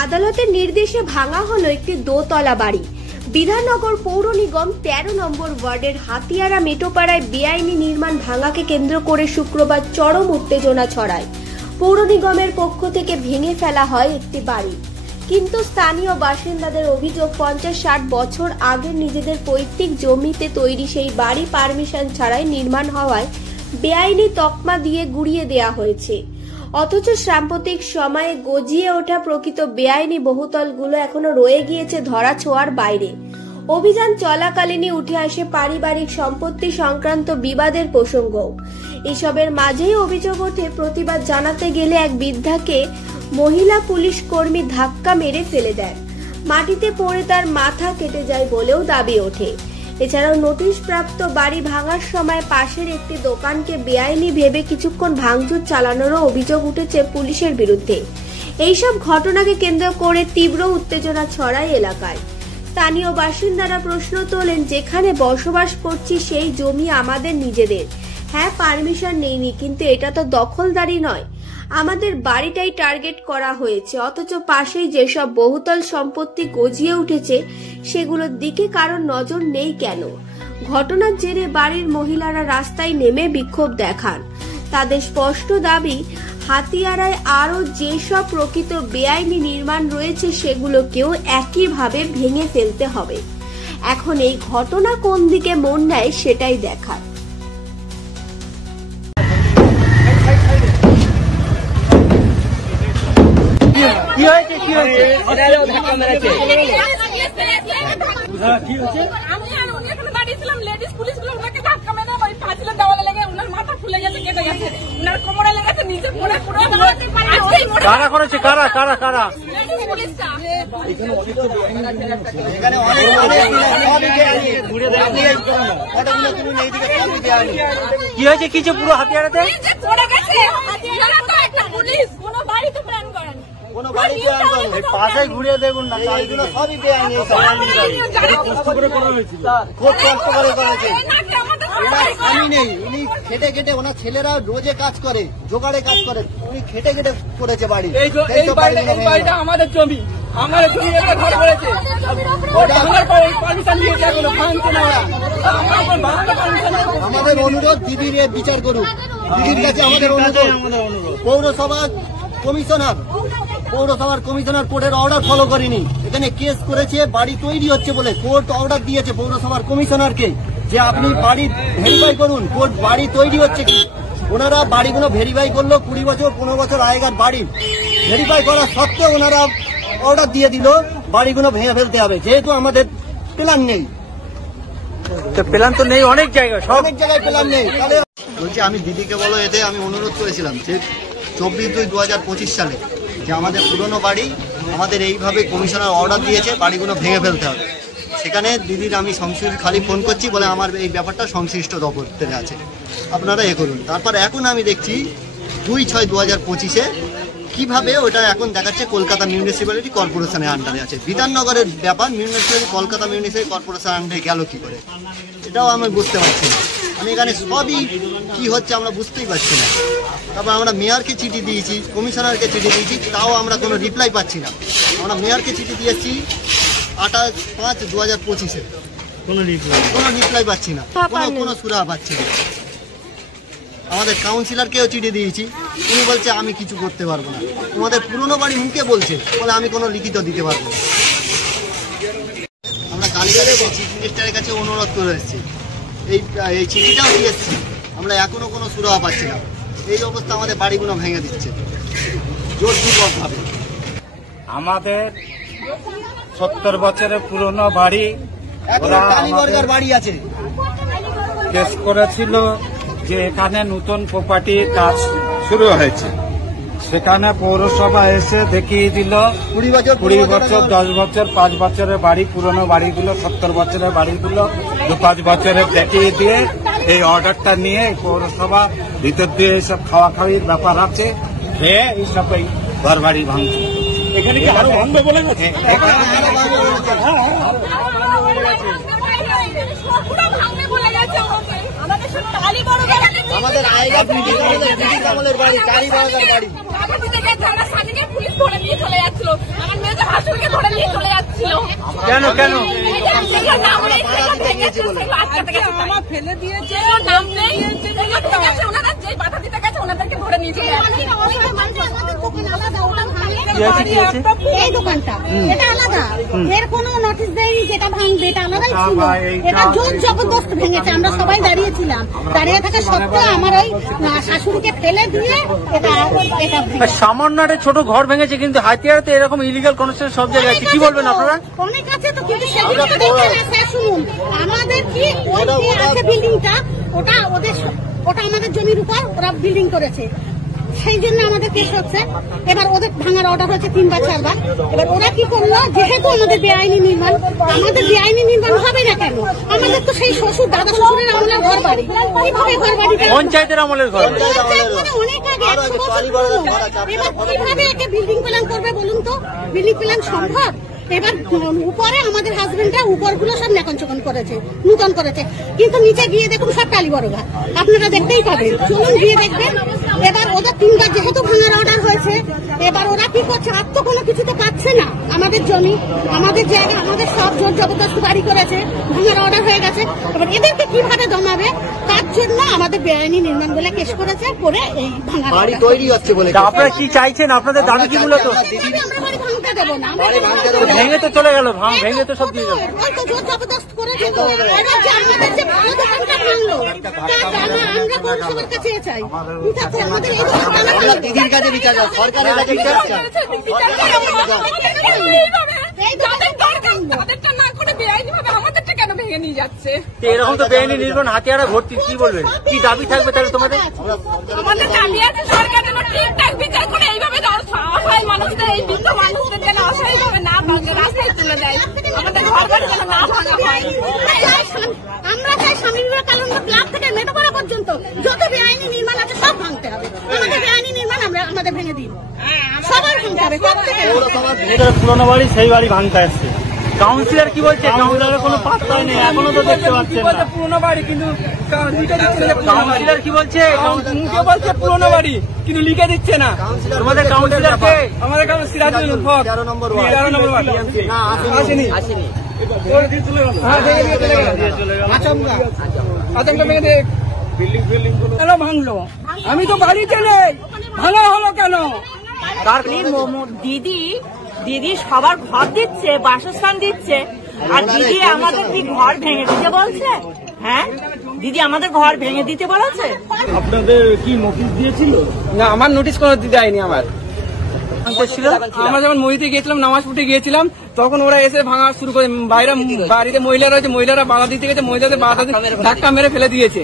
আদালতের নির্দেশে ভাঙা হলো একটি দোতলা বাড়ি। বিধাননগর পৌর নিগম 13 নম্বর ওয়ার্ডের হাতিয়ারা মেটোপাড়ায় বেআইনি নির্মাণ ভাঙাকে কেন্দ্র করে শুক্রবার চরম উত্তেজনা ছড়ায়। পৌর নিগমের পক্ষ থেকে ভেঙে ফেলা হয় একটি বাড়ি, কিন্তু স্থানীয় বাসিন্দাদের অভিযোগ 50-60 বছর আগে নিজেদের পৈতৃক জমিতে তৈরি সেই বাড়ি পারমিশন ছাড়াই নির্মাণ হওয়ায় বেআইনি তকমা দিয়ে গুড়িয়ে দেয়া হয়েছে। অথচ সাম্প্রতিক সময়ে গজিয়ে ওঠা প্রকৃত বেআইনি বহুতলগুলো এখনো রয়ে গিয়েছে ধরা ছোঁয়ার বাইরে। অভিযান চলাকালীনই উঠে আসে পারিবারিক সম্পত্তি সংক্রান্ত বিবাদের প্রসঙ্গ। এসবের মাঝেই অভিযোগ ওঠে, প্রতিবাদ জানাতে গেলে এক বৃদ্ধাকে মহিলা পুলিশ কর্মী ধাক্কা মেরে ফেলে দেন। মাটিতে পড়ে তার মাথা কেটে যায় বলেও দাবি ওঠে। এছাড়াও নোটিশ প্রাপ্ত বাড়ি ভাঙার সময় পাশের একটি দোকানকে বেআইনি ভেবে কিছুক্ষণ ভাঙচুর চালানোরও অভিযোগ উঠেছে পুলিশের বিরুদ্ধে। এইসব ঘটনাকে কেন্দ্র করে তীব্র উত্তেজনা ছড়ায় এলাকায়। স্থানীয় বাসিন্দারা প্রশ্ন তোলেন, যেখানে বসবাস করছি সেই জমি আমাদের নিজেদের। হ্যাঁ, পারমিশন নেইনি, কিন্তু এটা তো দখলদারি নয়। আমাদের বাড়িটাই টার্গেট করা হয়েছে, অথচ পাশেই যেসব বহুতল সম্পত্তি গজিয়ে উঠেছে সেগুলোর দিকে কারোর নজর নেই কেন? ঘটনার জেরে বাড়ির মহিলারা রাস্তায় নেমে বিক্ষোভ দেখান। তাদের স্পষ্ট দাবি, হাতিয়ারায় আরও যেসব প্রকৃত বেআইনি নির্মাণ রয়েছে সেগুলোকেও একইভাবে ভেঙে ফেলতে হবে। এখন এই ঘটনা কোন দিকে মন নেয় সেটাই দেখার। কি হয়েছে? কি হয়েছে? ধাক্কা মেরেছে। কি হয়েছে? আমি আর উনি এখানে দাঁড়িয়েছিলাম, লেডিস পুলিশগুলো ওনাকে ধাক্কা মেরে ওই পাঁচিলের দেওয়ালে লেগে ওনার মাথা ফুলে গেছে, কেটে গেছে, ওনার কোমরে লেগেছে, নিচে পড়ে পুরো। কারা করেছে? কারা কারা কারা? লেডিস পুলিশটা। এখানে অনেক কি হয়েছে? কিছু পুরো হাতিয়ারাতে পড়ে গেছে। হাতিয়ারা তো একটা পুলিশ, কোনো বাড়ি তো প্ল্যান করেন, কোনো বাড়ি প্ল্যান করেন, পাশে ঘুরে দেখুন না, এগুলো সবই বেআইনি। কষ্ট করে করা হয়েছিল, খুব কষ্ট করে করেছে। ওনার স্বামী নেই, উনি খেটে খেটে, ওনার ছেলেরা রোজে কাজ করে, জোগাড়ে কাজ করে, উনি খেটে খেটে করেছে বাড়ি। এই বাড়িটা আমাদের জমি, আমাদের জমি একটা ঘর করেছে, পারমিশন দিয়েছে, এখনো ভাঙছে না। আমাদের অনুরোধ, দিদির বিচার করুক। দিদির কাছে আমাদের অনুরোধ, পৌরসভার কমিশনার কোর্টের অর্ডার ফলো করেনি, এখানে কেস করেছে বাড়ি তৈরি হচ্ছে বলে। কোর্ট অর্ডার দিয়েছে পৌরসভার কমিশনারকে যে আপনি বাড়ি ভেরিফাই করুন, কোর্ট বাড়ি তৈরি হচ্ছে কি। ওনারা বাড়িগুলো ভেরিফাই করলো, 20 বছর 15 বছর আগেকার বাড়ি ভেরিফাই করা সত্ত্বেও ওনারা অর্ডার দিয়ে দিল বাড়িগুলো ভেঙে ফেলতে হবে, যেহেতু আমাদের প্ল্যান নেই। প্ল্যান তো নেই, অনেক জায়গায়, অনেক জায়গায় প্ল্যান নেই। তাহলে বলছি, আমি দিদিকে বলো, এতে আমি অনুরোধ করেছিলাম যে 24/2/2025 সালে যে আমাদের পুরনো বাড়ি আমাদের এইভাবে কমিশনার অর্ডার দিয়েছে বাড়িগুলো ভেঙে ফেলতে হবে। সেখানে দিদির আমি খালি ফোন করছি বলে আমার এই ব্যাপারটা সংশ্লিষ্ট দপ্তরে আছে, আপনারা করুন। তারপর এখন আমি দেখছি 2/6/2025 কিভাবে ওটা এখন দেখাচ্ছে কলকাতা মিউনিসিপ্যালিটি কর্পোরেশনের আন্ডারে আছে। বিধাননগরের ব্যাপার কলকাতা মিউনিসিপ্যালিটি কর্পোরেশন আন্ডারে গেল কি করে, এটাও আমি বুঝতে পারছি না। মানে এখানে সবই কি হচ্ছে আমরা বুঝতেই পারছি না। তারপর আমরা মেয়রকে চিঠি দিয়েছি, কমিশনারকে চিঠি দিয়েছি, তাও আমরা কোনো রিপ্লাই পাচ্ছি না। আমরা মেয়রকে চিঠি দিয়েছি 28/5/2025 কোনো রিপ্লাই পাচ্ছি না, কোনো সুরাহা পাচ্ছি না। আমাদের কাউন্সিলরকেও চিঠি দিয়েছি, উনি বলছে আমি কিছু করতে পারবো না। তোমাদের পুরনো বাড়ি মুখে বলছে, বলে আমি কোনো লিখিত দিতে পারবো না। আমরা কালকে চিফ মিনিস্টারের কাছে অনুরোধ করে এসেছি, এই চিঠিটাও দিয়ে এসেছি, আমরা এখনো কোনো সুরাহা পাচ্ছি না। এই অবস্থা আমাদের বাড়িগুলো ভেঙে দিচ্ছে জোরপূর্বকভাবে। আমাদের 70 বছরের পুরনো বাড়ি, বাড়ি আছে, কেস করেছিল যে এখানে নতুন প্রপার্টির কাজ শুরু হয়েছে। সেখানে পৌরসভা এসে দেখিয়ে দিল 20 বছর 10 বছর 5 বছরের বাড়ি, পুরনো বাড়িগুলো 70 বছরের বাড়িগুলো 2-5 বছরের দেখিয়ে দিয়ে এই অর্ডারটা নিয়ে পৌরসভা ভিতর দিয়ে এইসব খাওয়াখাওয়ির ব্যাপার আছে, খেয়ে এইসব এই ঘর বাড়ি ভাঙছে। এখানে কি আরো ভাঙবে বলে গেছে? আমাদের আইগা ব্রিটিশ আমলের বাড়ি, 4 বাড়ি। পুলিশ ধরে নিয়ে চলে যাচ্ছিল। আমার কেন কেন আমার ফেলে দিয়েছে, নাম নেই, ওনারা যেই বাধা দিতে গেছে ওনাদেরকে ধরে নিয়ে চলে যাচ্ছে। এই দোকানটা এটা আলাদা, এর কোনো নোটিশ দেয়নি, যেটা ভাঙবে এটা আলাদাই ছিল। এটা জোর জবরদস্ত ভেঙেছে, আমরা সবাই দাঁড়িয়েছিলাম, দাঁড়িয়ে থাকা সত্ত্বেও আমার ওই শাশুড়িকে ফেলে দিয়ে এটা সামান্য একটা ছোট ঘর ভেঙেছে, কিন্তু হাতিয়ারাতে এরকম ইলিগাল কনস্ট্রাকশন সব জায়গায় আছে, কি বলবেন আপনারা? অনেক আছে তো, কিন্তু সেগুলো তো দেখে না স্যার। শুনুন, আমাদের কি ওই যে আছে বিল্ডিংটা, ওটা আমাদের জমির উপর ওরা বিল্ডিং করেছে, সেই জন্য আমাদের কেস হচ্ছে। এবার ওদের ভাঙার অর্ডার হচ্ছে 3 বা 4 বার। এবার ওরা কি করলো, যেহেতু আমাদের বেআইনি নির্মাণ, আমাদের বেআইনি নির্মাণ হবে না কেন? আমাদের তো সেই শ্বশুর দাদা শ্বশুরের আমলের ঘর বাড়ি, কিভাবে ঘর বাড়িটা পঞ্চায়েতের আমলের ঘর, অনেক আগে 100 বছর পুরনো। এবার কিভাবে একে বিল্ডিং প্ল্যান করবে বলুন তো? বিল্ডিং প্ল্যান সম্ভব? এবার উপরে আমাদের হাজবেন্ডরা উপরগুলো সব নেকন করেছে, নূতন করেছে, কিন্তু নিচে গিয়ে দেখুন সব টালি বড়গা, আপনারা দেখতেই পাবেন, চলুন গিয়ে দেখবেন। এবার ওদের 3 বার যেহেতু ভাঙার অর্ডার হয়েছে, এবার ওরা কি করছে, আর তো কোনো কিছু তো পাচ্ছে না। আমাদের জমি, আমাদের জায়গা, আমাদের সব জোর জবরদস্ত বাড়ি করেছে, ভাঙার অর্ডার হয়ে গেছে। এবার এদেরকে কিভাবে দমাবে, তার জন্য আমাদের বেআইনি নির্মাণ বলে কেস করেছে, করে এই ভাঙার বাড়ি তৈরি হচ্ছে বলে। আপনারা কি চাইছেন? আপনাদের দাবি কি মূলত? আমরা বাড়ি ভাঙতে দেবো না, ভেঙে তো চলে গেল, ভেঙে তো সব দিয়ে গেল। ওই তো জোর জবরদস্ত করেছে তো। এবার যে আমাদের যে ভালো দোকানটা ভাঙলো, তার জানা আমরা পৌরসভার কাছে চাই। ঠিক আছে, আমাদের এই দোকানটা আমরা দিদির কাছে বিচার চাই, সরকারের কাছে বিচার চাই। তাদেরটা না করে বেআইনিভাবে আমাদেরটা কেন ভেঙে নিয়ে যাচ্ছে? এরকম তো বেআইনি নির্মাণ হাতিয়ারা ভর্তি, কি বলবেন? কি দাবি থাকবে তাহলে তোমাদের? আমাদের দাবি আছে সরকার যেন ঠিকঠাক বিচার করে এইভাবে অসহায় মানুষদের, এই বৃদ্ধ মানুষদের যেন অসহায়ভাবে না ভাঙে, রাস্তায় তুলে দেয়, আমাদের ঘর বাড়ি যেন না ভাঙা হয়। আমরা চাই স্বামী বিবেকানন্দ ক্লাব থেকে মেটোপাড়া পর্যন্ত যত বেআইনি নির্মাণ আছে সব ভাঙতে হবে। আমাদের বেআইনি নির্মাণ আমাদের ভেঙে দিন, সবার ভাঙতে হবে। পুরোনো বাড়ি, সেই বাড়ি ভাঙতে আসছে। কাউন্সিলর কি বলছে? কাউন্সিলরের কোনো পাত্তাই নেই, এখনো তো দেখতে পাচ্ছেন না। পুরোনো বাড়ি কিন্তু কাউন্সিলর কি বলছে? মুখে বলছে পুরোনো বাড়ি, কিন্তু লিখে দিচ্ছে না। তোমাদের কাউন্সিলর কে? আমাদের কাছে সিরাজুল হক 13 নম্বর ওয়ার্ড। 13 নম্বর বাড়ি না, আসেনি। হ্যাঁ, ভেঙে দিয়ে চলে গেল। আচমকা ভেঙে দিয়ে কেন ভাঙলো? আমি তো বাড়িতে নেই, ভাঙা হলো কেন? দিদি সবার ঘর দিচ্ছে, বাসস্থান দিচ্ছে, আর দিদি আমাদের কি ঘর ভেঙে দিতে বলছে? হ্যাঁ, দিদি আমাদের ঘর ভেঙে দিতে বলেছে। আপনাদের কি নোটিশ দিয়েছিল? না, আমার নোটিশ কোনো দেয়নি। আমার আমরা যখন মহিতে গিয়েছিলাম, নামাজ পড়তে গিয়েছিলাম, তখন ওরা এসে ভাঙা শুরু করে। বাইরে বাড়িতে মহিলারা আছে, মহিলারা বাধা দিতে গেছে, মহিলাদের বাধা ধাক্কা মেরে ফেলে দিয়েছে।